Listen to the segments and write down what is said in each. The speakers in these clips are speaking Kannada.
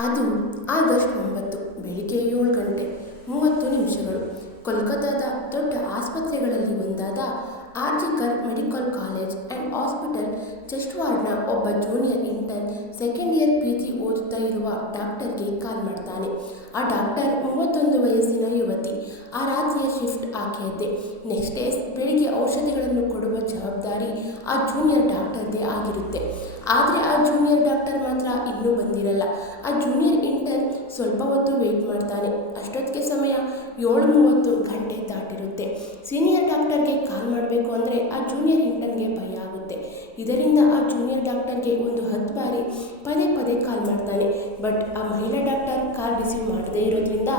ಅದು ಆಗಸ್ಟ್ 9 ಬೆಳಿಗ್ಗೆ 7:30 ಕೋಲ್ಕತ್ತಾದ ದೊಡ್ಡ ಆಸ್ಪತ್ರೆಗಳಲ್ಲಿ ಒಂದಾದ RG Kar medical college and hospital chest ವಾರ್ಡ್ನ ಒಬ್ಬ junior intern second year PG ಓದುತ್ತಾ ಇರುವ ಡಾಕ್ಟರ್ಗೆ ಕಾಲ್ ಮಾಡ್ತಾನೆ. ಆ ಡಾಕ್ಟರ್ 31 ವಯಸ್ಸಿನ ಯುವತಿ. ಆ ರಾತ್ರಿಯ ಶಿಫ್ಟ್ ಆಕೆಯದ್ದೇ. ನೆಕ್ಸ್ಟ್ ಡೇಸ್ ಬೆಳಿಗ್ಗೆ ಔಷಧಿಗಳನ್ನು ಕೊಡುವ ಜವಾಬ್ದಾರಿ ಆ ಜೂನಿಯರ್ ಡಾಕ್ಟರ್ದೇ ಆಗಿರುತ್ತೆ. ಆದರೆ ಆ ಜೂನಿಯರ್ ಡಾಕ್ಟರ್ ಮಾತ್ರ ಇನ್ನೂ ಬಂದಿರಲ್ಲ. ಆ ಜೂನಿಯರ್ ಇಂಟರ್ನ್ ಸ್ವಲ್ಪ ಹೊತ್ತು ವೆಯ್ಟ್ ಮಾಡ್ತಾನೆ. ಅಷ್ಟೊತ್ತಿಗೆ ಸಮಯ 7:30 ದಾಟಿರುತ್ತೆ. ಸೀನಿಯರ್ ಡಾಕ್ಟರ್ಗೆ ಕಾಲ್ ಮಾಡಬೇಕು ಅಂದರೆ ಆ ಜೂನಿಯರ್ ಇಂಟರ್ನ್ಗೆ ಭಯ ಆಗುತ್ತೆ. ಇದರಿಂದ ಆ ಜೂನಿಯರ್ ಡಾಕ್ಟರ್ಗೆ ಒಂದು 10 ಬಾರಿ ಪದೇ ಪದೇ ಕಾಲ್ ಮಾಡ್ತಾನೆ. ಬಟ್ ಆ ಮಹಿಳಾ ಡಾಕ್ಟರ್ ಕಾಲ್ ರಿಸೀವ್ ಮಾಡದೇ ಇರೋದ್ರಿಂದ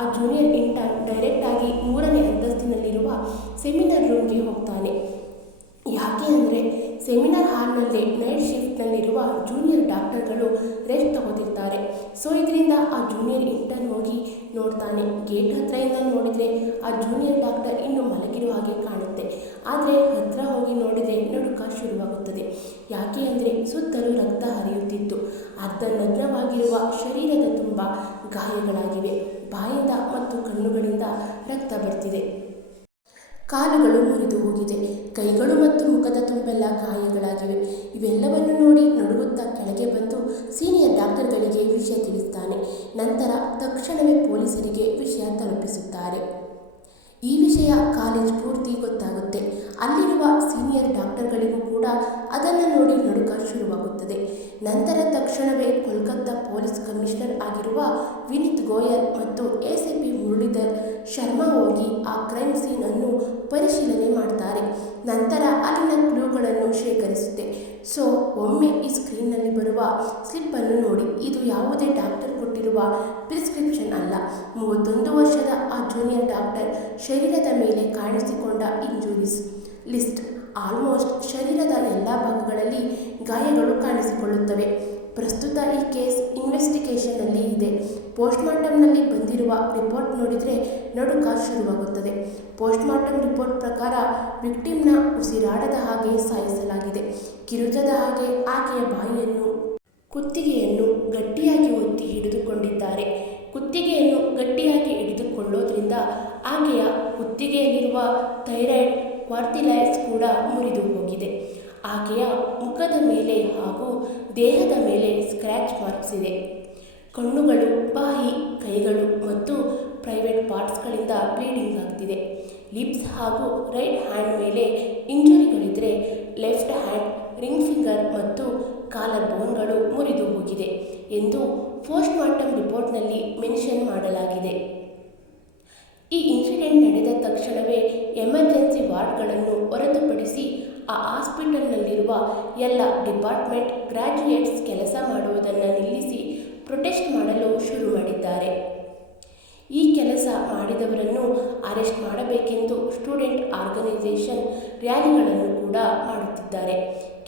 ಆ ಜೂನಿಯರ್ ಇಂಟರ್ನ್ ಡೈರೆಕ್ಟಾಗಿ 3ನೇ ಅಂತಸ್ತಿನಲ್ಲಿರುವ ಸೆಮಿನಾರ್ ರೂಮ್ಗೆ ಹೋಗ್ತಾನೆ. ಯಾಕೆ ಅಂದರೆ ಸೆಮಿನಾರ್ ಹಾಲ್ನಲ್ಲೇ ನೈಟ್ ಶಿಫ್ಟ್ನಲ್ಲಿರುವ ಜೂನಿಯರ್ ಡಾಕ್ಟರ್ಗಳು ರೆಸ್ಟ್ ತಗೋತಿರ್ತಾರೆ. ಸೊ ಇದರಿಂದ ಆ ಜೂನಿಯರ್ ಇಂಟರ್ನ್ ಹೋಗಿ ನೋಡ್ತಾನೆ. ಗೇಟ್ ಹತ್ತಿರದಿಂದ ನೋಡಿದರೆ ಆ ಜೂನಿಯರ್ ಡಾಕ್ಟರ್ ಇನ್ನೂ ಮಲಗಿರುವ ಹಾಗೆ ಕಾಣುತ್ತೆ. ಆದರೆ ಹತ್ತಿರ ಹೋಗಿ ನೋಡಿದರೆ ನಡುಕ ಶುರುವಾಗುತ್ತದೆ. ಯಾಕೆ ಅಂದರೆ ಸುತ್ತಲೂ ರಕ್ತ ಹರಿಯುತ್ತಿತ್ತು. ಅರ್ಧನಗ್ನವಾಗಿರುವ ಶರೀರದ ತುಂಬ ಗಾಯಗಳಾಗಿವೆ. ಬಾಯಿಂದ ಮತ್ತು ಕಣ್ಣುಗಳಿಂದ ರಕ್ತ ಬರ್ತಿದೆ. ಕಾಲುಗಳು ಮುರಿದು ಹೋಗಿದೆ. ಕೈಗಳು ಮತ್ತು ಮುಖದ ತುಂಬೆಲ್ಲ ಗಾಯಗಳಾಗಿವೆ. ಇವೆಲ್ಲವನ್ನು ನೋಡಿ ನಡುಗುತ್ತಾ ಕೆಳಗೆ ಬಂದು ಸೀನಿಯರ್ ಡಾಕ್ಟರ್ಗಳಿಗೆ ವಿಷಯ ತಿಳಿಸ್ತಾನೆ. ನಂತರ ತಕ್ಷಣವೇ ಪೊಲೀಸರಿಗೆ ವಿಷಯ ತಲುಪಿಸುತ್ತಾರೆ. ಈ ವಿಷಯ ಕಾಲೇಜ್ ಪೂರ್ತಿ ಗೊತ್ತಾಗುತ್ತೆ. ಅಲ್ಲಿರುವ ಸೀನಿಯರ್ ಡಾಕ್ಟರ್ಗಳಿಗೂ ಕೂಡ ಅದನ್ನು ನೋಡಿ ನಡುಕ ಶುರುವಾಗುತ್ತದೆ. ನಂತರ ತಕ್ಷಣವೇ ಕೋಲ್ಕತ್ತಾ ಪೊಲೀಸ್ ಕಮಿಷನರ್ ಆಗಿರುವ ವಿನೀತ್ ಗೋಯಲ್ ಮತ್ತು ACP ಮುರಳೀಧರ್ ಶರ್ಮಾ ಹೋಗಿ ಆ ಕ್ರೈಮ್ ಸೀನ್ ಅನ್ನು ಪರಿಶೀಲನೆ ಮಾಡ್ತಾರೆ. ನಂತರ ಅಲ್ಲಿನ ಕ್ಲೂಗಳನ್ನು ಶೇಖರಿಸುತ್ತೆ. ಸೊ ಒಮ್ಮೆ ಈ ಸ್ಕ್ರೀನ್ನಲ್ಲಿ ಬರುವ ಸ್ಲಿಪ್ಪನ್ನು ನೋಡಿ. ಇದು ಯಾವುದೇ ಡಾಕ್ಟರ್ ಕೊಟ್ಟಿರುವ ಪ್ರಿಸ್ಕ್ರಿಪ್ಷನ್ ಅಲ್ಲ. 31 ವರ್ಷದ ಆ ಜೂನಿಯರ್ ಡಾಕ್ಟರ್ ಶರೀರದ ಮೇಲೆ ಕಾಣಿಸಿಕೊಂಡ ಇಂಜುರೀಸ್ ಲಿಸ್ಟ್. ಆಲ್ಮೋಸ್ಟ್ ಶರೀರದ ಎಲ್ಲ ಭಾಗಗಳಲ್ಲಿ ಗಾಯಗಳು ಕಾಣಿಸಿಕೊಳ್ಳುತ್ತವೆ. ಪ್ರಸ್ತುತ ಈ ಕೇಸ್ ಇನ್ವೆಸ್ಟಿಗೇಷನ್ನಲ್ಲಿ ಇದೆ. ಪೋಸ್ಟ್ಮಾರ್ಟಮ್ನಲ್ಲಿ ಬಂದಿರುವ ರಿಪೋರ್ಟ್ ನೋಡಿದರೆ ನಡುಕ ಶುರುವಾಗುತ್ತದೆ. ಪೋಸ್ಟ್ಮಾರ್ಟಮ್ ರಿಪೋರ್ಟ್ ಪ್ರಕಾರ ವಿಕ್ಟಿಮ್ನ ಉಸಿರಾಡದ ಹಾಗೆ ಸಾಯಿಸಲಾಗಿದೆ. ಕಿರುಚದ ಹಾಗೆ ಆಕೆಯ ಬಾಯಿಯನ್ನು ಕುತ್ತಿಗೆಯನ್ನು ಗಟ್ಟಿಯಾಗಿ ಒತ್ತಿ ಹಿಡಿದುಕೊಂಡಿದ್ದಾರೆ. ಕುತ್ತಿಗೆಯನ್ನು ಗಟ್ಟಿಯಾಗಿ ಹಿಡಿದುಕೊಳ್ಳೋದ್ರಿಂದ ಆಕೆಯ ಕುತ್ತಿಗೆಯಲ್ಲಿರುವ ಥೈರಾಯ್ಡ್ ಕ್ವಾರ್ಟಿಲೈಟ್ಸ್ ಕೂಡ ಮುರಿದು ಹೋಗಿದೆ. ಆಕೆಯ ಮುಖದ ಮೇಲೆ ಹಾಗೂ ದೇಹದ ಮೇಲೆ ಸ್ಕ್ರ್ಯಾಚ್ ಮಾರ್ಕ್ಸ್ ಇದೆ. ಕಣ್ಣುಗಳು, ಬಾಯಿ, ಕೈಗಳು ಮತ್ತು ಪ್ರೈವೇಟ್ ಪಾರ್ಟ್ಸ್ಗಳಿಂದ ಬ್ಲೀಡಿಂಗ್ ಆಗ್ತಿದೆ. ಲಿಪ್ಸ್ ಹಾಗೂ ರೈಟ್ ಹ್ಯಾಂಡ್ ಮೇಲೆ ಇಂಜುರಿಗಳಿದ್ದರೆ ಲೆಫ್ಟ್ ಹ್ಯಾಂಡ್, ರಿಂಗ್ ಫಿಂಗರ್ ಮತ್ತು ಕಾಲರ್ ಬೋನ್ಗಳು ಮುರಿದು ಹೋಗಿದೆ ಎಂದು ಪೋಸ್ಟ್ಮಾರ್ಟಮ್ ರಿಪೋರ್ಟ್ನಲ್ಲಿ ಮೆನ್ಷನ್ ಮಾಡಲಾಗಿದೆ. ಈ ಇನ್ಸಿಡೆಂಟ್ ನಡೆದ ತಕ್ಷಣವೇ ಎಮರ್ಜೆನ್ಸಿ ವಾರ್ಡ್ಗಳನ್ನು ಹೊರತುಪಡಿಸಿ ಆ ಹಾಸ್ಪಿಟಲ್ನಲ್ಲಿರುವ ಎಲ್ಲ ಡಿಪಾರ್ಟ್ಮೆಂಟ್ ಗ್ರ್ಯಾಜುಯೇಟ್ಸ್ ಕೆಲಸ ಮಾಡುವುದನ್ನು ನಿಲ್ಲಿಸಿ ಪ್ರೊಟೆಸ್ಟ್ ಮಾಡಲು ಶುರು ಮಾಡಿದ್ದಾರೆ. ಈ ಕೆಲಸ ಮಾಡಿದವರನ್ನು ಅರೆಸ್ಟ್ ಮಾಡಬೇಕೆಂದು ಸ್ಟೂಡೆಂಟ್ ಆರ್ಗನೈಸೇಷನ್ ರ್ಯಾಲಿಗಳನ್ನು ಕೂಡ ಮಾಡುತ್ತಿದ್ದಾರೆ.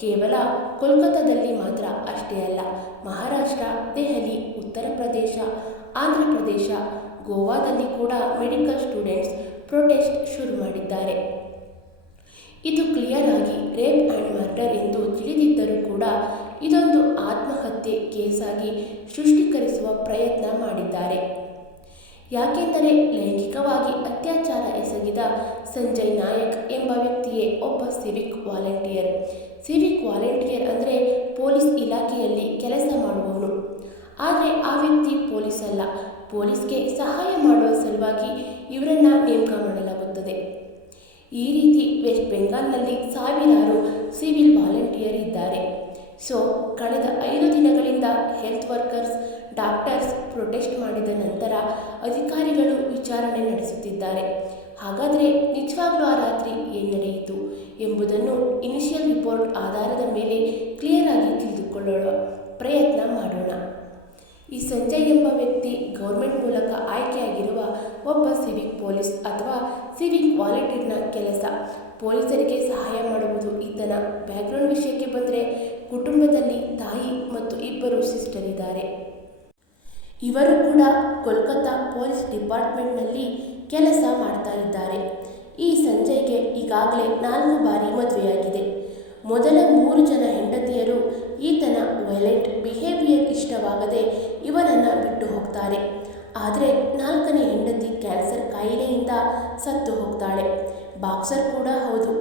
ಕೇವಲ ಕೋಲ್ಕತ್ತಾದಲ್ಲಿ ಮಾತ್ರ ಅಷ್ಟೇ ಅಲ್ಲ, ಮಹಾರಾಷ್ಟ್ರ, ದೆಹಲಿ, ಉತ್ತರ ಪ್ರದೇಶ, ಆಂಧ್ರ ಪ್ರದೇಶ, ಗೋವಾದಲ್ಲಿ ಕೂಡ ಮೆಡಿಕಲ್ ಸ್ಟೂಡೆಂಟ್ಸ್ ಪ್ರೊಟೆಸ್ಟ್ ಶುರು ಮಾಡಿದ್ದಾರೆ. ಇದು ಕ್ಲಿಯರ್ ಆಗಿ ರೇಪ್ ಆ್ಯಂಡ್ ಮರ್ಡರ್ ಎಂದು ತಿಳಿದಿದ್ದರೂ ಕೂಡ ಇದೊಂದು ಆತ್ಮಹತ್ಯೆ ಕೇಸಾಗಿ ಸೃಷ್ಟೀಕರಿಸುವ ಪ್ರಯತ್ನ ಮಾಡಿದ್ದಾರೆ. ಯಾಕೆಂದರೆ ಲೈಂಗಿಕವಾಗಿ ಅತ್ಯಾಚಾರ ಎಸಗಿದ ಸಂಜಯ್ ನಾಯಕ್ ಎಂಬ ವ್ಯಕ್ತಿಯೇ ಒಬ್ಬ ಸಿವಿಕ್ ವಾಲಂಟಿಯರ್. ಸಿವಿಕ್ ವಾಲಂಟಿಯರ್ ಅಂದರೆ ಪೊಲೀಸ್ ಇಲಾಖೆಯಲ್ಲಿ ಕೆಲಸ ಮಾಡುವವನು. ಆದರೆ ಆ ವ್ಯಕ್ತಿ ಪೊಲೀಸ್ ಅಲ್ಲ. ಪೊಲೀಸ್ಗೆ ಸಹಾಯ ಮಾಡುವ ಸಲುವಾಗಿ ಇವರನ್ನು ನೇಮಕ ಮಾಡಲಾಗುತ್ತದೆ. ಈ ರೀತಿ ವೆಸ್ಟ್ ಬೆಂಗಾಲ್ನಲ್ಲಿ ಸಾವಿರಾರು ಸಿವಿಲ್ ವಾಲಂಟಿಯರ್ ಇದ್ದಾರೆ. ಸೊ ಕಳೆದ 5 ದಿನಗಳಿಂದ ಹೆಲ್ತ್ ವರ್ಕರ್ಸ್, ಡಾಕ್ಟರ್ಸ್ ಪ್ರೊಟೆಸ್ಟ್ ಮಾಡಿದ ನಂತರ ಅಧಿಕಾರಿಗಳು ವಿಚಾರಣೆ ನಡೆಸುತ್ತಿದ್ದಾರೆ. ಹಾಗಾದರೆ ನಿಜವಾಗ್ಲೂ ಆ ರಾತ್ರಿ ಏನು ನಡೆಯಿತು ಎಂಬುದನ್ನು ಇನಿಷಿಯಲ್ ರಿಪೋರ್ಟ್ ಆಧಾರದ ಮೇಲೆ ಕ್ಲಿಯರ್ ಆಗಿ ತಿಳಿದುಕೊಳ್ಳುವ ಪ್ರಯತ್ನ ಮಾಡೋಣ. ಈ ಸಂಜಯ್ ಎಂಬ ವ್ಯಕ್ತಿ ಗೌರ್ಮೆಂಟ್ ಮೂಲಕ ಆಯ್ಕೆಯಾಗಿರುವ ಒಬ್ಬ ಸಿವಿಕ್ ಪೊಲೀಸ್ ಅಥವಾ ಸಿವಿಕ್ ವಾಲಂಟಿಯರ್ನ ಕೆಲಸ. ಪೊಲೀಸರಿಗೆ ಸಹಾಯ ಮಾಡುವುದು ಈತನ ಬ್ಯಾಕ್ಗ್ರೌಂಡ್. ವಿಷಯಕ್ಕೆ ಬಂದರೆ ಕುಟುಂಬದಲ್ಲಿ ತಾಯಿ ಮತ್ತು 2 ಸಿಸ್ಟರ್ ಇದ್ದಾರೆ. ಇವರು ಕೂಡ ಕೋಲ್ಕತ್ತಾ ಪೊಲೀಸ್ ಡಿಪಾರ್ಟ್ಮೆಂಟ್ನಲ್ಲಿ ಕೆಲಸ ಮಾಡ್ತಾ ಇದ್ದಾರೆ. ಈ ಸಂಜಯ್ಗೆ ಈಗಾಗಲೇ 4 ಬಾರಿ ಮದುವೆಯಾಗಿದೆ. ಮೊದಲ 3 ಜನ ಹೆಂಡತಿಯರು ಈತನ ವೈಲೆಂಟ್ ಬಿಹೇವಿಯರ್ ಇಷ್ಟವಾಗದೆ ಇವನನ್ನು ಬಿಟ್ಟು ಹೋಗ್ತಾರೆ. ಆದರೆ 4ನೇ ಹೆಂಡತಿ ಕ್ಯಾನ್ಸರ್ ಕಾಯಿಲೆಯಿಂದ ಸತ್ತು ಹೋಗ್ತಾಳೆ. ಬಾಕ್ಸರ್ ಕೂಡ ಹೌದು.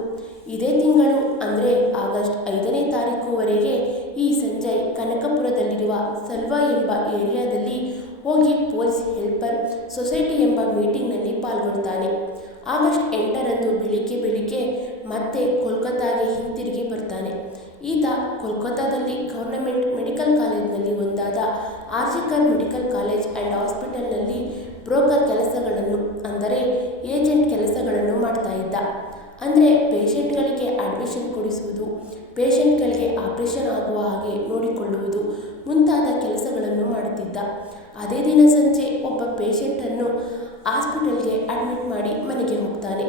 ಇದೇ ತಿಂಗಳು ಅಂದರೆ ಆಗಸ್ಟ್ 5ನೇ ತಾರೀಕುವರೆಗೆ ಈ ಸಂಜಯ್ ಕನಕಪುರದಲ್ಲಿರುವ ಸಲ್ವಾ ಎಂಬ ಏರಿಯಾದಲ್ಲಿ ಹೋಗಿ ಪೊಲೀಸ್ ಹೆಲ್ಪರ್ ಸೊಸೈಟಿ ಎಂಬ ಮೀಟಿಂಗ್ನಲ್ಲಿ ಪಾಲ್ಗೊಳ್ತಾನೆ. ಆಗಸ್ಟ್ 8ರಂದು ಬೆಳಿಗ್ಗೆ ಮತ್ತೆ ಕೋಲ್ಕತ್ತಾಗೆ ಹಿಂತಿರುಗಿ ಬರ್ತಾನೆ. ಈತ ಕೋಲ್ಕತ್ತಾದಲ್ಲಿ ಗವರ್ನಮೆಂಟ್ ಮೆಡಿಕಲ್ ಕಾಲೇಜ್ನಲ್ಲಿ ಒಂದಾದ ಆರ್ಜಿಕರ್ ಮೆಡಿಕಲ್ ಕಾಲೇಜ್ ಆ್ಯಂಡ್ ಹಾಸ್ಪಿಟಲ್ನಲ್ಲಿ ಬ್ರೋಕರ್ ಕೆಲಸಗಳನ್ನು ಅಂದರೆ ಏಜೆಂಟ್ ಕೆಲಸಗಳನ್ನು ಮಾಡ್ತಾ ಇದ್ದ. ಅಂದರೆ ಪೇಷಂಟ್ಗಳಿಗೆ ಅಡ್ಮಿಷನ್ ಕೊಡಿಸುವುದು, ಪೇಷಂಟ್ಗಳಿಗೆ ಆಪರೇಷನ್ ಆಗುವ ಹಾಗೆ ನೋಡಿಕೊಳ್ಳುವುದು ಮುಂತಾದ ಕೆಲಸಗಳನ್ನು ಮಾಡುತ್ತಿದ್ದ. ಅದೇ ದಿನ ಸಂಜೆ ಒಬ್ಬ ಪೇಷಂಟನ್ನು ಹಾಸ್ಪಿಟಲ್ಗೆ ಅಡ್ಮಿಟ್ ಮಾಡಿ ಮನೆಗೆ ಹೋಗ್ತಾನೆ.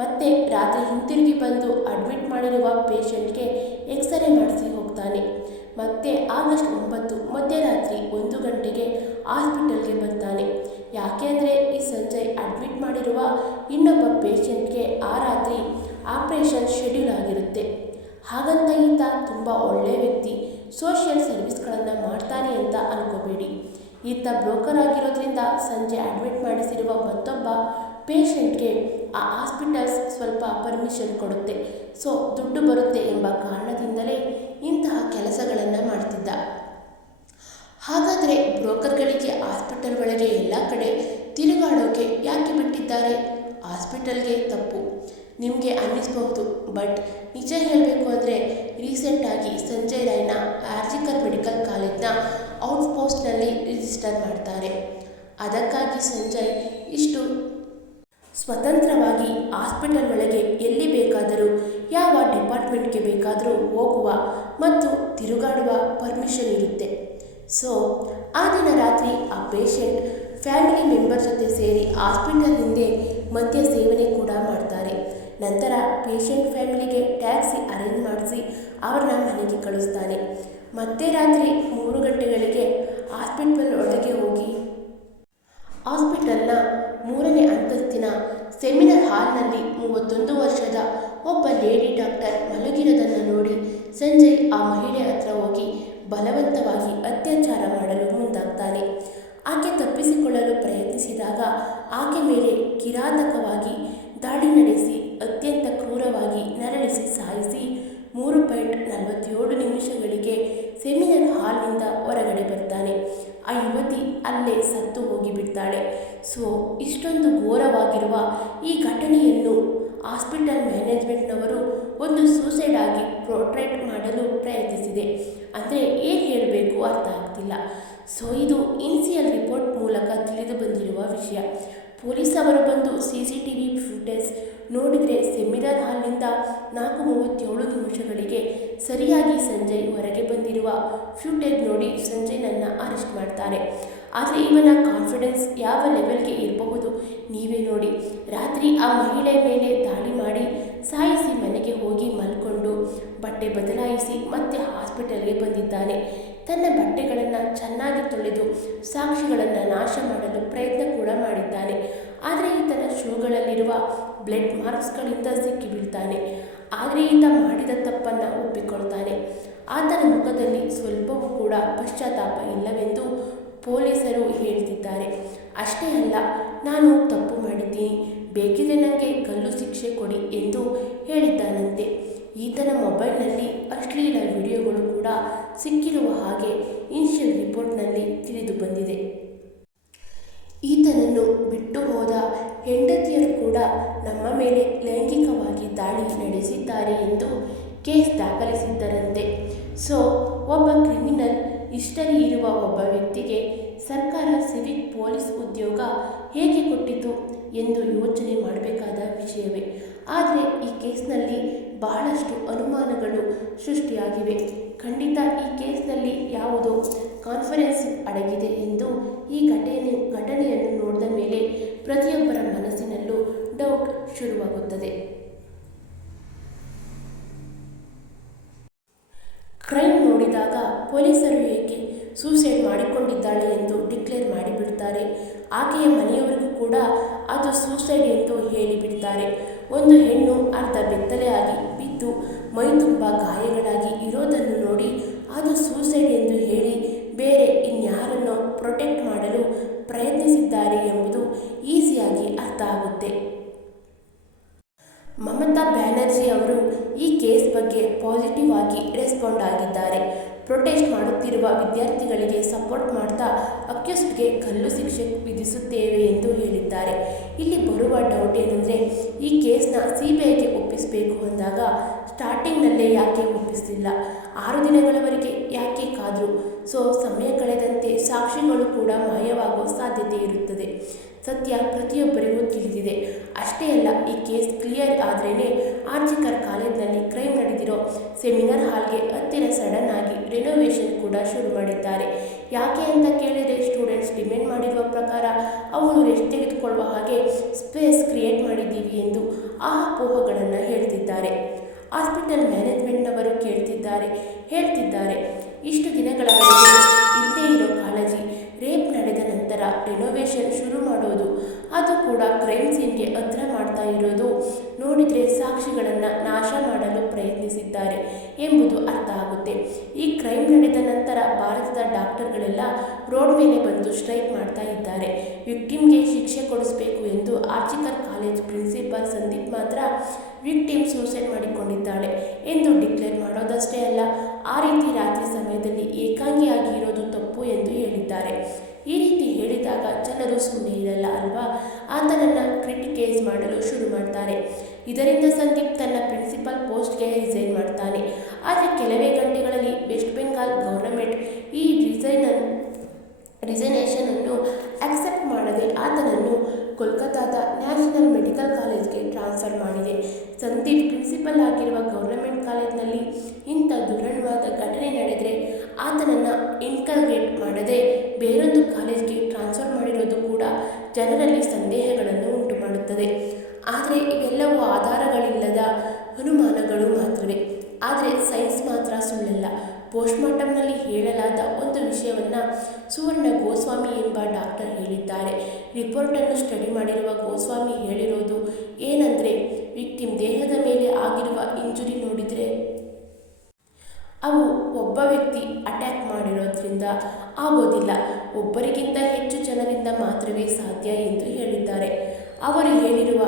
ಮತ್ತೆ ರಾತ್ರಿ ಹಿಂತಿರುಗಿ ಬಂದು ಅಡ್ಮಿಟ್ ಮಾಡಿರುವ ಪೇಷಂಟ್ಗೆ ಎಕ್ಸ್ರೇ ಮಾಡಿಸಿ ಹೋಗ್ತಾನೆ. ಮತ್ತೆ ಆಗಸ್ಟ್ 9 ಮಧ್ಯರಾತ್ರಿ 1 ಗಂಟೆಗೆ ಹಾಸ್ಪಿಟಲ್ಗೆ ಬರ್ತಾನೆ. ಯಾಕೆಂದರೆ ಈ ಸಂಜಯ್ ಅಡ್ಮಿಟ್ ಮಾಡಿರುವ ಇನ್ನೊಬ್ಬ ಪೇಷಂಟ್ಗೆ ಆ ರಾತ್ರಿ ಆಪರೇಷನ್ ಶೆಡ್ಯೂಲ್ ಆಗಿರುತ್ತೆ. ಹಾಗಂತ ಈತ ತುಂಬ ಒಳ್ಳೆಯ ವ್ಯಕ್ತಿ, ಸೋಷಿಯಲ್ ಸರ್ವಿಸ್ಗಳನ್ನು ಮಾಡ್ತಾನೆ ಅಂತ ಅನ್ಕೋಬೇಡಿ. ಈತ ಬ್ರೋಕರ್ ಆಗಿರೋದ್ರಿಂದ ಸಂಜೆ ಅಡ್ಮಿಟ್ ಮಾಡಿಸಿರುವ ಮತ್ತೊಬ್ಬ ಪೇಷಂಟ್ಗೆ ಆ ಹಾಸ್ಪಿಟಲ್ಸ್ ಸ್ವಲ್ಪ ಪರ್ಮಿಷನ್ ಕೊಡುತ್ತೆ, ಸೊ ದುಡ್ಡು ಬರುತ್ತೆ ಎಂಬ ಕಾರಣದಿಂದಲೇ ಇಂತಹ ಕೆಲಸಗಳನ್ನು ಮಾಡ್ತಿದ್ದ. ಹಾಗಾದರೆ ಬ್ರೋಕರ್ಗಳಿಗೆ ಹಾಸ್ಪಿಟಲ್ ಒಳಗೆ ಎಲ್ಲ ಕಡೆ ತಿರುಗಾಡೋಕೆ ಯಾಕೆ ಬಿಟ್ಟಿದ್ದಾರೆ? ಹಾಸ್ಪಿಟಲ್ಗೆ ತಪ್ಪು ನಿಮಗೆ ಅನ್ನಿಸ್ಬಹುದು. ಬಟ್ ನಿಜ ಹೇಳಬೇಕು ಅಂದರೆ ರೀಸೆಂಟಾಗಿ ಸಂಜಯ್ ರಾಯ್ನ ಆರ್ಜಿಕರ್ ಮೆಡಿಕಲ್ ಕಾಲೇಜ್ನ ಔಟ್ಪೋಸ್ಟ್ನಲ್ಲಿ ರಿಜಿಸ್ಟರ್ ಮಾಡ್ತಾರೆ. ಅದಕ್ಕಾಗಿ ಸಂಜಯ್ ಇಷ್ಟು ಸ್ವತಂತ್ರವಾಗಿ ಹಾಸ್ಪಿಟಲ್ ಒಳಗೆ ಎಲ್ಲಿ ಬೇಕಾದರೂ ಯಾವ ಡಿಪಾರ್ಟ್ಮೆಂಟ್ಗೆ ಬೇಕಾದರೂ ಹೋಗುವ ಮತ್ತು ತಿರುಗಾಡುವ ಪರ್ಮಿಷನ್ ಇರುತ್ತೆ. ಸೊ ಆ ದಿನ ರಾತ್ರಿ ಆ ಪೇಷಂಟ್ ಫ್ಯಾಮಿಲಿ ಮೆಂಬರ್ ಜೊತೆ ಸೇರಿ ಹಾಸ್ಪಿಟಲ್ ಹಿಂದೆ ಮದ್ಯ ಸೇವನೆ ಕೂಡ ಮಾಡ್ತಾರೆ. ನಂತರ ಪೇಷಂಟ್ ಫ್ಯಾಮಿಲಿಗೆ ಟ್ಯಾಕ್ಸಿ ಅರೇಂಜ್ ಮಾಡಿಸಿ ಅವ್ರನ್ನ ಮನೆಗೆ ಕಳಿಸ್ತಾನೆ. ಮತ್ತೆ ರಾತ್ರಿ 3 ಗಂಟೆಗಳಿಗೆ ಹಾಸ್ಪಿಟಲ್ ಒಳಗೆ ಹೋಗಿ ಹಾಸ್ಪಿಟಲ್ನ 3ನೇ ಅಂತಸ್ತಿನ ಸೆಮಿನಾರ್ ಹಾಲ್ನಲ್ಲಿ 31 ವರ್ಷದ ಒಬ್ಬ ಲೇಡಿ ಡಾಕ್ಟರ್ ಮಲಗಿರೋದನ್ನು ನೋಡಿ ಸಂಜಯ್ ಆ ಮಹಿಳೆ ಹತ್ರ ಹೋಗಿ ಬಲವಂತವಾಗಿ ಅತ್ಯಾಚಾರ ಮಾಡಲು ಮುಂದಾಗ್ತಾನೆ. ಆಕೆ ತಪ್ಪಿಸಿಕೊಳ್ಳಲು ಪ್ರಯತ್ನಿಸಿದಾಗ ಆಕೆ ಮೇಲೆ ಕಿರಾತಕವಾಗಿ ದಾಳಿ ನಡೆಸಿ ಅತ್ಯಂತ ಕ್ರೂರವಾಗಿ ನರಳಿಸಿ ಸಾಯಿಸಿ 3.47 ಸೆಮಿನಾರ್ ಹಾಲ್ನಿಂದ ಹೊರಗಡೆ ಬರ್ತಾನೆ. ಆ ಯುವತಿ ಅಲ್ಲೇ ಸತ್ತು ಹೋಗಿಬಿಡ್ತಾಳೆ. ಸೊ ಇಷ್ಟೊಂದು ಘೋರವಾಗಿರುವ ಈ ಘಟನೆಯನ್ನು ಹಾಸ್ಪಿಟಲ್ ಮ್ಯಾನೇಜ್ಮೆಂಟ್ನವರು ಒಂದು ಸೂಸೈಡ್ ಆಗಿ ಪೋರ್ಟ್ರೇಟ್ ಮಾಡಲು ಪ್ರಯತ್ನಿಸಿದೆ. ಅಂದರೆ ಏನು ಹೇಳಬೇಕು ಅರ್ಥ ಆಗ್ತಿಲ್ಲ. ಸೊ ಇದು ಇನಿಷಿಯಲ್ ರಿಪೋರ್ಟ್ ಮೂಲಕ ತಿಳಿದು ಬಂದಿರುವ ವಿಷಯ. ಪೊಲೀಸ್ ಅವರು ಬಂದು CCTV ಫುಟೇಜ್ ನೋಡಿದರೆ ಸೆಮಿನಾರ್ ಹಾಲ್ನಿಂದ 4:37 ಸರಿಯಾಗಿ ಸಂಜಯ್ ಹೊರಗೆ ಬಂದಿರುವ ಫ್ಯೂಟೇಜ್ ನೋಡಿ ಸಂಜಯ್ನನ್ನು ಅರೆಸ್ಟ್ ಮಾಡ್ತಾರೆ. ಆದರೆ ಇವನ ಕಾನ್ಫಿಡೆನ್ಸ್ ಯಾವ ಲೆವೆಲ್ಗೆ ಇರಬಹುದು ನೀವೇ ನೋಡಿ. ರಾತ್ರಿ ಆ ಮಹಿಳೆ ಮೇಲೆ ದಾಳಿ ಮಾಡಿ ಸಾಯಿಸಿ ಮನೆಗೆ ಹೋಗಿ ಮಲ್ಕೊಂಡು ಬಟ್ಟೆ ಬದಲಾಯಿಸಿ ಮತ್ತೆ ಹಾಸ್ಪಿಟಲ್ಗೆ ಬಂದಿದ್ದಾನೆ. ತನ್ನ ಬಟ್ಟೆಗಳನ್ನು ಚೆನ್ನಾಗಿ ತೊಳೆದು ಸಾಕ್ಷಿಗಳನ್ನು ನಾಶ ಮಾಡಲು ಪ್ರಯತ್ನ ಕೂಡ ಮಾಡಿದ್ದಾನೆ. ಆದರೆ ಈತನ ಶೂಗಳಲ್ಲಿರುವ ಬ್ಲಡ್ ಮಾರ್ಕ್ಸ್ಗಳಿಂದ ಸಿಕ್ಕಿಬೀಳ್ತಾನೆ. ಆದರೆ ಈತ ಮಾಡಿದ ತಪ್ಪನ್ನು ಒಪ್ಪಿಕೊಳ್ತಾನೆ. ಆತನ ಮುಖದಲ್ಲಿ ಸ್ವಲ್ಪವೂ ಕೂಡ ಪಶ್ಚಾತ್ತಾಪ ಇಲ್ಲವೆಂದು ಪೊಲೀಸರು ಹೇಳ್ತಿದ್ದಾರೆ. ಅಷ್ಟೇ ಅಲ್ಲ, ನಾನು ತಪ್ಪು ಮಾಡಿದ್ದೀನಿ, ಬೇಕಿದ್ರೆ ನನಗೆ ಗಲ್ಲು ಶಿಕ್ಷೆ ಕೊಡಿ ಎಂದು ಹೇಳಿದ್ದಾನಂತೆ. ಈತನ ಮೊಬೈಲ್ನಲ್ಲಿ ಅಶ್ಲೀಲ ವಿಡಿಯೋಗಳು ಕೂಡ ಸಿಕ್ಕಿರುವ ಹಾಗೆ ಇನಿಷಿಯಲ್ ರಿಪೋರ್ಟ್ನಲ್ಲಿ ತಿಳಿದು ಬಂದಿದೆ. ಈತನನ್ನು ಬಿಟ್ಟು ಹೋದ ಹೆಂಡತಿಯರು ಕೂಡ ನಮ್ಮ ಮೇಲೆ ಲೈಂಗಿಕವಾಗಿ ದಾಳಿ ನಡೆಸಿದ್ದಾರೆ ಎಂದು ಕೇಸ್ ದಾಖಲಿಸಿದ್ದರಂತೆ. ಸೊ ಒಬ್ಬ ಕ್ರಿಮಿನಲ್ ಹಿಸ್ಟರಿ ಇರುವ ಒಬ್ಬ ವ್ಯಕ್ತಿಗೆ ಸರ್ಕಾರ ಸಿವಿಕ್ ಪೊಲೀಸ್ ಉದ್ಯೋಗ ಹೇಗೆ ಕೊಟ್ಟಿತು ಎಂದು ಯೋಚನೆ ಮಾಡಬೇಕಾದ ವಿಷಯವೇ. ಆದರೆ ಈ ಕೇಸ್ನಲ್ಲಿ ಬಹಳಷ್ಟು ಅನುಮಾನಗಳು ಸೃಷ್ಟಿಯಾಗಿವೆ. ಖಂಡಿತ ಈ ಕೇಸ್ನಲ್ಲಿ ಯಾವುದೋ ಕಾನ್ಫರೆನ್ಸ್ ಅಡಗಿದೆ ಎಂದು ಈ ಘಟನೆಯನ್ನು ನೋಡಿದ ಮೇಲೆ ಪ್ರತಿಯೊಬ್ಬರ ಮನಸ್ಸಿನಲ್ಲೂ ಡೌಟ್ ಶುರುವಾಗುತ್ತದೆ. ಕ್ರೈಮ್ ನೋಡಿದಾಗ ಪೊಲೀಸರು ಏಕೆ ಸೂಸೈಡ್ ಮಾಡಿಕೊಂಡಿದ್ದಾಳೆ ಎಂದು ಡಿಕ್ಲೇರ್ ಮಾಡಿಬಿಡ್ತಾರೆ. ಆಕೆಯ ಮನೆಯವರಿಗೂ ಕೂಡ ಅದು ಸೂಸೈಡ್ ಎಂದು ಹೇಳಿಬಿಡ್ತಾರೆ. ಒಂದು ಹೆಣ್ಣು ಅರ್ಧ ಬೆತ್ತಲೆಯಾಗಿ ಬಿದ್ದು ಮೈ ತುಂಬ ಗಾಯಗಳಾಗಿ ಇರೋದನ್ನು ನೋಡಿ ಅದು ಸೂಸೈಡ್ ಎಂದು ಹೇಳಿ ಬೇರೆ ಇನ್ಯಾರನ್ನೋ ಪ್ರೊಟೆಕ್ಟ್ ಮಾಡಲು ಪ್ರಯತ್ನಿಸಿದ್ದಾರೆ ಎಂಬುದು ಈಸಿಯಾಗಿ ಅರ್ಥ ಆಗುತ್ತೆ. ಮಮತಾ ಬ್ಯಾನರ್ಜಿ ಅವರು ಈ ಕೇಸ್ ಬಗ್ಗೆ ಪಾಸಿಟಿವ್ ಆಗಿ ರೆಸ್ಪಾಂಡ್ ಆಗಿದ್ದಾರೆ. ಪ್ರೊಟೆಸ್ಟ್ ಮಾಡುತ್ತಿರುವ ವಿದ್ಯಾರ್ಥಿಗಳಿಗೆ ಸಪೋರ್ಟ್ ಮಾಡ್ತಾ ಅಕ್ಯೂಸ್ಡ್ಗೆ ಗಲ್ಲು ಶಿಕ್ಷೆ ವಿಧಿಸುತ್ತೇವೆ ಎಂದು ಹೇಳಿದ್ದಾರೆ. ಇಲ್ಲಿ ಬರುವ ಡೌಟ್ ಏನಂದರೆ, ಈ ಕೇಸ್ನ CBIಗೆ ಒಪ್ಪಿಸಬೇಕು ಅಂದಾಗ ಸ್ಟಾರ್ಟಿಂಗ್ನಲ್ಲೇ ಯಾಕೆ ಒಪ್ಪಿಸಲಿಲ್ಲ, 6 ದಿನಗಳವರೆಗೆ ಯಾಕೆ ಕಾದ್ರು? ಸೊ ಸಮಯ ಕಳೆದಂತೆ ಸಾಕ್ಷಿಗಳು ಕೂಡ ಮಾಯವಾಗುವ ಸಾಧ್ಯತೆ ಇರುತ್ತದೆ. ಸತ್ಯ ಪ್ರತಿಯೊಬ್ಬರಿಗೂ ತಿಳಿದಿದೆ. ಅಷ್ಟೇ ಅಲ್ಲ, ಈ ಕೇಸ್ ಕ್ಲಿಯರ್ ಆದ್ರೇ ಆರ್ಜಿಕರ್ ಕಾಲೇಜ್ನಲ್ಲಿ ಕ್ರೈಮ್ ನಡೆದಿರೋ ಸೆಮಿನಾರ್ ಹಾಲ್ಗೆ ಹತ್ತಿರ ಸಡನ್ ಆಗಿ ರೆನೋವೇಷನ್ ಕೂಡ ಶುರು ಮಾಡಿದ್ದಾರೆ. ಯಾಕೆ ಅಂತ ಕೇಳಿದರೆ, ಸ್ಟೂಡೆಂಟ್ಸ್ ಡಿಮ್ಯಾಂಡ್ ಮಾಡಿರುವ ಪ್ರಕಾರ ಅವರು ರೆಸ್ಟ್ ತೆಗೆದುಕೊಳ್ಳುವ ಹಾಗೆ ಸ್ಪೇಸ್ ಕ್ರಿಯೇಟ್ ಮಾಡಿದ್ದೀವಿ ಎಂದು ಆಹಾಪೋಹಗಳನ್ನು ಹೇಳ್ತಿದ್ದಾರೆ. ಹಾಸ್ಪಿಟಲ್ ಮ್ಯಾನೇಜ್ಮೆಂಟ್ನವರು ಹೇಳ್ತಿದ್ದಾರೆ ಇಷ್ಟು ದಿನಗಳವರೆಗೆ ಇಲ್ಲದೇ ಇರೋ ಕಾಳಜಿ ರೇಪ್ ನಡೆದ ನಂತರ ರೆನೋವೇಷನ್ ಶುರು ಮಾಡೋದು, ಅದು ಕೂಡ ಕ್ರೈಮ್ ಸೀನ್ಗೆ ಹತ್ರ ಮಾಡ್ತಾ ಇರೋದು ನೋಡಿದರೆ ಸಾಕ್ಷಿಗಳನ್ನು ನಾಶ ಮಾಡಲು ಪ್ರಯತ್ನಿಸಿದ್ದಾರೆ ಎಂಬುದು ಅರ್ಥ ಆಗುತ್ತೆ. ಈ ಕ್ರೈಮ್ ನಡೆದ ನಂತರ ಭಾರತದ ಡಾಕ್ಟರ್ಗಳೆಲ್ಲ ರೋಡ್ ಮೇಲೆ ಬಂದು ಸ್ಟ್ರೈಕ್ ಮಾಡ್ತಾ ಇದ್ದಾರೆ. ವಿಕ್ಟಿಮ್ಗೆ ಶಿಕ್ಷೆ ಕೊಡಿಸಬೇಕು ಎಂದು ಆರ್ಜಿಕರ್ ಕಾಲೇಜ್ ಪ್ರಿನ್ಸಿಪಾಲ್ ಸಂದೀಪ್ ಮಾತ್ರ ವಿಕ್ಟಿಮ್ ಸೂಸೈಡ್ ಮಾಡಿಕೊಂಡಿದ್ದಾಳೆ ಎಂದು ಡಿಕ್ಲೇರ್ ಮಾಡೋದಷ್ಟೇ ಅಲ್ಲ, ಆ ರೀತಿ ರಾತ್ರಿ ಸಮಯದಲ್ಲಿ ಏಕಾಂಗಿಯಾಗಿ ಇರೋದು ತಪ್ಪು ಎಂದು ಹೇಳಿದ್ದಾರೆ. ಈ ರೀತಿ ಹೇಳಿದಾಗ ಜನರು ಸುಮ್ಮನೆ ಇರಲ್ಲ ಅಲ್ವಾ, ಆತನನ್ನು ಕ್ರಿಟಿಕೈಸ್ ಮಾಡಲು ಶುರು ಮಾಡ್ತಾರೆ. ಇದರಿಂದ ಸಂದೀಪ್ ತನ್ನ ಪ್ರಿನ್ಸಿಪಲ್ ಪೋಸ್ಟ್ಗೆ ರಿಸೈನ್ ಮಾಡ್ತಾನೆ. ಆದರೆ ಕೆಲವೇ ಗಂಟೆಗಳಲ್ಲಿ ವೆಸ್ಟ್ ಬೆಂಗಾಲ್ ಗವರ್ನಮೆಂಟ್ ಈ ರಿಸೈನೇಷನ್ ಅನ್ನು ಅಕ್ಸೆಪ್ಟ್ ಮಾಡದೆ ಆತನನ್ನು ಕೋಲ್ಕತ್ತಾದ ನ್ಯಾಷನಲ್ ಮೆಡಿಕಲ್ ಕಾಲೇಜ್ಗೆ ಟ್ರಾನ್ಸ್ಫರ್ ಮಾಡಿದೆ. ಸಂದೀಪ್ ಪ್ರಿನ್ಸಿಪಲ್ ಆಗಿರುವ ಗವರ್ನಮೆಂಟ್ ಕಾಲೇಜ್ನಲ್ಲಿ ಇಂಥ ದುರಂತವಾದ ಘಟನೆ ನಡೆದರೆ ಆತನನ್ನು ಇನ್ಕಲ್ಗೇಟ್ ಮಾಡದೆ ಬೇರೊಂದು ಕಾಲೇಜ್ಗೆ ಟ್ರಾನ್ಸ್ಫರ್ ಮಾಡಿರೋದು ಕೂಡ ಜನರಲ್ಲಿ ಸಂದೇಹಗಳನ್ನು ಉಂಟು ಮಾಡುತ್ತದೆ. ಆದರೆ ಇವೆಲ್ಲವೂ ಆಧಾರಗಳಿಲ್ಲದ ಅನುಮಾನಗಳು ಮಾತ್ರವೇ. ಆದರೆ ಸೈನ್ಸ್ ಮಾತ್ರ ಸುಳ್ಳಲ್ಲ. ಪೋಸ್ಟ್ಮಾರ್ಟಮ್ನಲ್ಲಿ ಹೇಳಲಾದ ಒಂದು ವಿಷಯವನ್ನು ಸುವರ್ಣ ಗೋಸ್ವಾಮಿ ಎಂಬ ಡಾಕ್ಟರ್ ಹೇಳಿದ್ದಾರೆ. ರಿಪೋರ್ಟನ್ನು ಸ್ಟಡಿ ಮಾಡಿರುವ ಗೋಸ್ವಾಮಿ ಹೇಳಿರೋದು ಏನಂದರೆ, ವಿಕ್ಟಿಮ್ ದೇಹದ ಮೇಲೆ ಆಗಿರುವ ಇಂಜುರಿ ನೋಡಿದರೆ ಅವು ಒಬ್ಬ ವ್ಯಕ್ತಿ ಅಟ್ಯಾಕ್ ಮಾಡಿರೋದ್ರಿಂದ ಆಗೋದಿಲ್ಲ, ಒಬ್ಬರಿಗಿಂತ ಹೆಚ್ಚು ಜನರಿಂದ ಮಾತ್ರವೇ ಸಾಧ್ಯ ಎಂದು ಹೇಳಿದ್ದಾರೆ. ಅವರು ಹೇಳಿರುವ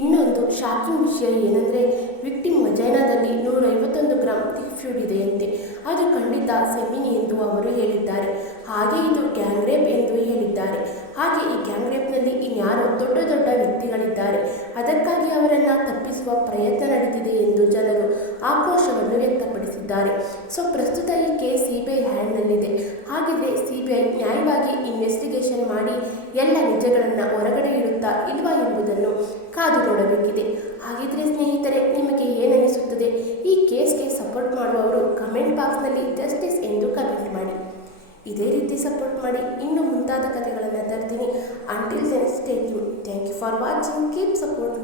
ಇನ್ನೊಂದು ಶಾಕಿಂಗ್ ವಿಷಯ ಏನಂದರೆ, ವಿಕ್ಟಿಮ್ ವಜೈನಾದಲ್ಲಿ 151 ಗ್ರಾಂ ಥಿಕ್ ಫ್ಲೂಯಿಡ್ ಇದೆಯಂತೆ. ಅದು ಖಂಡಿತ ಸೆಮಿನ್ ಎಂದು ಅವರು ಹೇಳಿದ್ದಾರೆ. ಹಾಗೆ ಇದು ಗ್ಯಾಂಗ್ ರೇಪ್ ಎಂದು ಹೇಳಿದ್ದಾರೆ. ಹಾಗೆ ಈ ಗ್ಯಾಂಗ್ ರೇಪ್ನಲ್ಲಿ ಇನ್ಯಾರೋ ದೊಡ್ಡ ದೊಡ್ಡ ವ್ಯಕ್ತಿಗಳಿದ್ದಾರೆ, ಅದಕ್ಕಾಗಿ ಅವರನ್ನು ತಪ್ಪಿಸುವ ಪ್ರಯತ್ನ ನಡೆದಿದೆ ಎಂದು ಜನರು ಆಕ್ರೋಶವನ್ನು ವ್ಯಕ್ತಪಡಿಸಿದ್ದಾರೆ. ಸೊ ಪ್ರಸ್ತುತ ಈ ಕೇಸ್ CBI ಹ್ಯಾಂಡ್ನಲ್ಲಿದೆ. ಹಾಗಿದ್ರೆ CBI ನ್ಯಾಯವಾಗಿ ಇನ್ವೆಸ್ಟಿಗೇಷನ್ ಮಾಡಿ ಎಲ್ಲ ನಿಜಗಳನ್ನು ಹೊರಗಡೆ ಇಡುತ್ತಾ ಇಲ್ವಾ ಎಂಬುದನ್ನು ಕಾದು ನೋಡಬೇಕಿದೆ. ಹಾಗಿದ್ರೆ ಸ್ನೇಹಿತರೆ, ನಿಮಗೆ ಏನನಿಸುತ್ತದೆ? ಈ ಕೇಸ್ಗೆ ಸಪೋರ್ಟ್ ಮಾಡುವವರು ಕಮೆಂಟ್ ಬಾಕ್ಸ್ನಲ್ಲಿ ಜಸ್ಟಿಸ್ ಎಂದು ಕಮೆಂಟ್ ಮಾಡಿ. ಇದೇ ರೀತಿ ಸಪೋರ್ಟ್ ಮಾಡಿ. ಇನ್ನು ಮುಂತಾದ ಕಥೆಗಳನ್ನು ತರ್ತೀನಿ. Until then stay tune. Thank you for watching. Keep support.